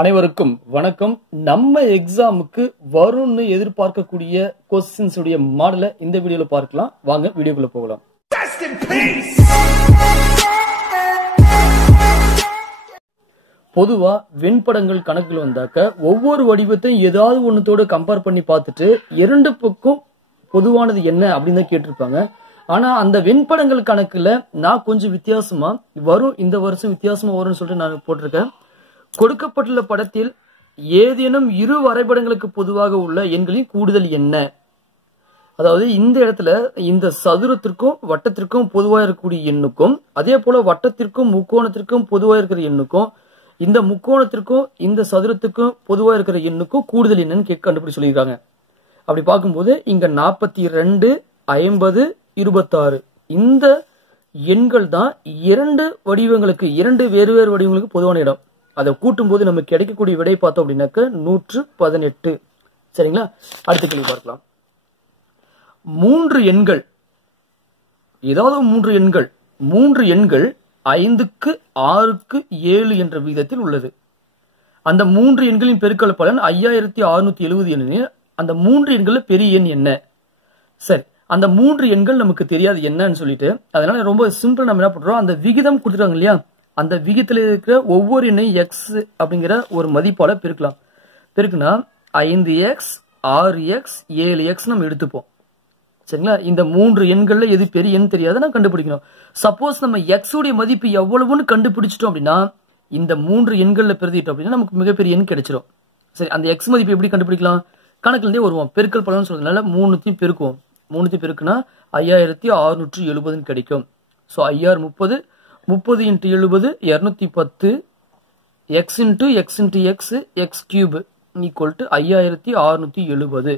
அனைவருக்கும் வணக்கம். நம்ம எக்ஸாமுக்கு வரும்னு எதிர்பார்க்கக்கூடிய क्वेश्चंस உடைய மாடலை இந்த வீடியோல பார்க்கலாம். வாங்க வீடியோக்குள்ள போகலாம். பொதுவா வெண்படங்கள் கணக்குல வந்தாக்க ஒவ்வொரு வடிவத்தையும் ஏதாவது ஒன்னத்தோட கம்பேர் பண்ணி பார்த்துட்டு இரண்டு பக்கம் பொதுவானது என்ன அப்படின்னு தான் கேட்டிருப்பாங்க. ஆனா அந்த வெண்படங்கள் கணக்குல நான் கொஞ்சம் வித்தியாசமா வரும், இந்த வருஷம் வித்தியாசமா வரும்னு சொல்லிட்டு நான் போட்டிருக்கேன். கொடுக்கப்பட்டுள்ள படத்தில் ஏதேனும் இரு வரைபடங்களுக்கு பொதுவாக உள்ள எண்களின் கூடுதல் என்ன? அதாவது இந்த இடத்துல இந்த சதுரத்திற்கும் வட்டத்திற்கும் பொதுவாக இருக்கக்கூடிய எண்ணுக்கும், அதே போல வட்டத்திற்கும் முக்கோணத்திற்கும் பொதுவாக இருக்கிற எண்ணுக்கும், இந்த முக்கோணத்திற்கும் இந்த சதுரத்துக்கும் பொதுவாக இருக்கிற எண்ணுக்கும் கூடுதல் என்னன்னு கண்டுபிடி சொல்லியிருக்காங்க. அப்படி பார்க்கும்போது இங்க 42, 50, 26 இந்த எண்கள் தான் இரண்டு வடிவங்களுக்கு, இரண்டு வேறு வேறு வடிவங்களுக்கு பொதுவான இடம். அதை கூட்டும் போது நமக்கு கிடைக்கக்கூடிய விடை பார்த்தோம் அப்படின்னாக்க 118. சரிங்களா? அடுத்த கேள்வி பார்க்கலாம். மூன்று எண்கள், ஏதாவது மூன்று எண்கள் 5க்கு 6க்கு 7 என்ற விகிதத்தில் உள்ளது. அந்த மூன்று எண்களின் பெருக்கல் பலன் 5670 எண்ணில் அந்த மூன்று எண்கள் பெரிய எண் என்ன? சரி, அந்த மூன்று எண்கள் நமக்கு தெரியாது என்னன்னு சொல்லிட்டு, அதனால ரொம்ப சிம்பிள் நம்ம என்ன பண்றோம், அந்த விகிதம் கொடுத்துருக்காங்க இல்லையா, அந்த விகிதத்தில் இருக்கிற ஒவ்வொரு எண்ணையும் எக்ஸ் அப்படிங்கிற ஒரு மதிப்பால பெருக்கலாம். பெருக்குனா 5x 6x 7x நம்ம எடுத்துப்போம். சரிங்களா? இந்த மூன்று எண்கள்ல எது பெரிய எண் தெரியாத நான் கண்டுபிடிக்கணும். சப்போஸ் நம்ம எக்ஸ் உடைய மதிப்பு எவ்வளவுன்னு கண்டுபிடிச்சிட்டோம் அப்படின்னா இந்த மூன்று எண்கள்ல பெருதிட்டோம் அப்படின்னா நமக்கு மிகப்பெரிய எண் கிடைச்சிடும். சரி, அந்த எக்ஸ் மதிப்பு எப்படி கண்டுபிடிக்கலாம்? கணக்குல இருந்தே வருவோம். பெருக்கல் பலன் சொல்றதுனால மூணுத்தையும் பெருக்குவோம். மூணுத்தையும் பெருக்குனா 5670 கிடைக்கும். So 6 30 into 70 210 x into x into x x cube equal to 5670.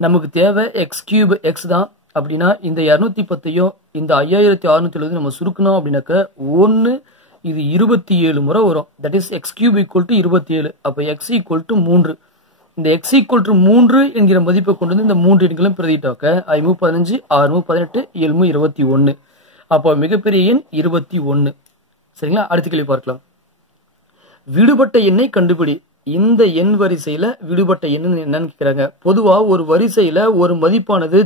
நமக்கு தேவை x கியூப் x தான். அப்படின்னா இந்த 210ஐயும் இந்த 5670 நம்ம சுருக்கணும் அப்படின்னாக்க 1 இது 27 முறை வரும். That is x cube equal to 27. அப்போ x ஈக்குவல் டு 3. இந்த x ஈக்குவல் டு 3 என்கிற மதிப்பை கொண்டு வந்து இந்த மூன்று எண்களும் பிரதிட்டாக்க 5 15 6 18 7 21. அப்போ மிகப்பெரிய எண் 21. சரிங்களா? அடுத்த கேள்வி பார்க்கலாம். விடுபட்ட எண்ணை கண்டுபிடி. இந்த எண் வரிசையில விடுபட்ட எண் என்னன்னு கேட்கிறாங்க. பொதுவா ஒரு வரிசையில ஒரு மதிப்பானது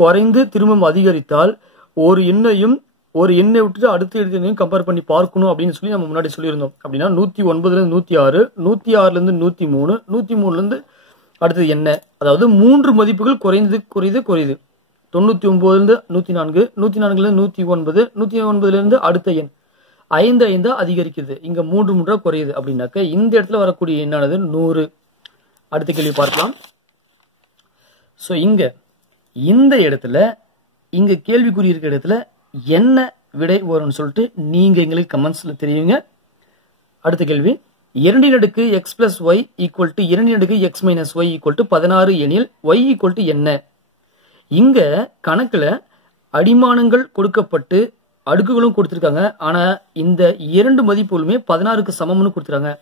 குறைந்து திரும்ப அதிகரித்தால் ஒரு எண்ணை விட்டுட்டு அடுத்த எண்ணையும் கம்பேர் பண்ணி பார்க்கணும் அப்படின்னு சொல்லி நம்ம முன்னாடி சொல்லியிருந்தோம். அப்படின்னா 109 இருந்து 106, 106 இருந்து 103, 103 இருந்து அடுத்தது என்ன? அதாவது மூன்று மதிப்புகள் குறையுது. 99 இருந்து 104, 104 இருந்து 109, 109 இருந்து அடுத்த எண் 5 அதிகரிக்குது. இங்க 3 குறையுது. அப்படின்னாக்க இந்த இடத்துல வரக்கூடிய எண்ணானது 100. அடுத்த கேள்வி பார்க்கலாம். சோ இந்த இடத்துல இங்க கேள்விக்குறி இருக்கிற இடத்துல என்ன விடை வரும்னு சொல்லிட்டு நீங்க எங்களுக்கு கமெண்ட்ஸ்ல தெரியுங்க. அடுத்த கேள்வி, 2 அடுக்கு x plus y equal to 2 அடுக்கு x minus y equal to 16 எனில் y ஈக்குவல் டு என்ன? இங்க கணக்குல அடிமானங்கள் கொடுக்கப்பட்டு அடுக்குகளும் கொடுத்திருக்காங்க. ஆனா இந்த இரண்டு மதிப்புகளுமே 16க்கு சமம்னு கொடுத்துருக்காங்க.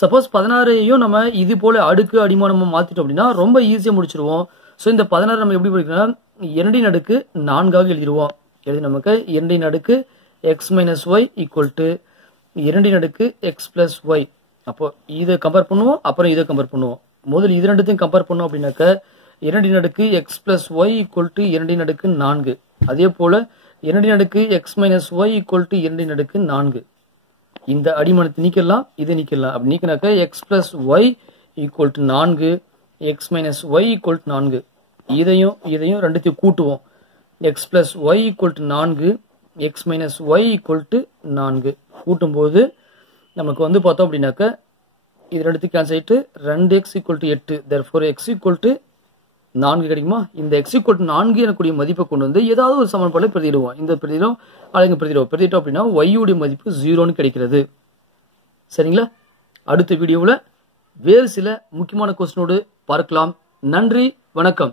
சப்போஸ் 16ஐயும் நம்ம இது போல அடுக்கு அடிமானமா மாத்திட்டோம் அப்படின்னா ரொம்ப ஈஸியா முடிச்சிருவோம். சோ இந்த 16 நம்ம எப்படி படிக்கணும், 2 அடுக்கு 4ஆக எழுதிடுவோம். நமக்கு 2 அடுக்கு x minus y equal to 2 அடுக்கு x பிளஸ் ஒய். அப்போ இதை கம்பேர் பண்ணுவோம், அப்புறம் இதை கம்பேர் பண்ணுவோம். முதல் இது ரெண்டுத்தையும் கம்பேர் பண்ணோம் அப்படின்னாக்க 2 அடுக்கு x plus y equal to 2 அடுக்கு 4. அதே போல 2 அடுக்கு x minus y equal to 2 அடுக்கு 4. இந்த அடிமானத்தை நீக்கலாம், இதை நீக்கலாம். அப்படி நீக்கினாக்க x plus y equal to 4, x minus y equal to 4. இதையும் ரெண்டுத்தையும் கூட்டுவோம். x plus y equal to 4, x minus y equal to 4 கூட்டும் போது நமக்கு பார்த்தோம் அப்படின்னாக்க இது ரெண்டுத்தையும் கேன்சல் ஆயிட்டு 2x equal to 8. therefore x equal to 4 கிடைக்குமா? இந்த x ஈக்குவல் டு 4 எனக்கூடிய மதிப்பை கொண்டு வந்து ஏதாவது ஒரு சமன்பாடுல பிரதிடுவோம். இந்த பிரதிடும் அழகு பிரதிட்டோம் அப்படின்னா y உடைய மதிப்பு 0ன்னு கிடைக்கிறது. சரிங்களா? அடுத்த வீடியோவில் வேறு சில முக்கியமான கொஸ்டினோடு பார்க்கலாம். நன்றி, வணக்கம்.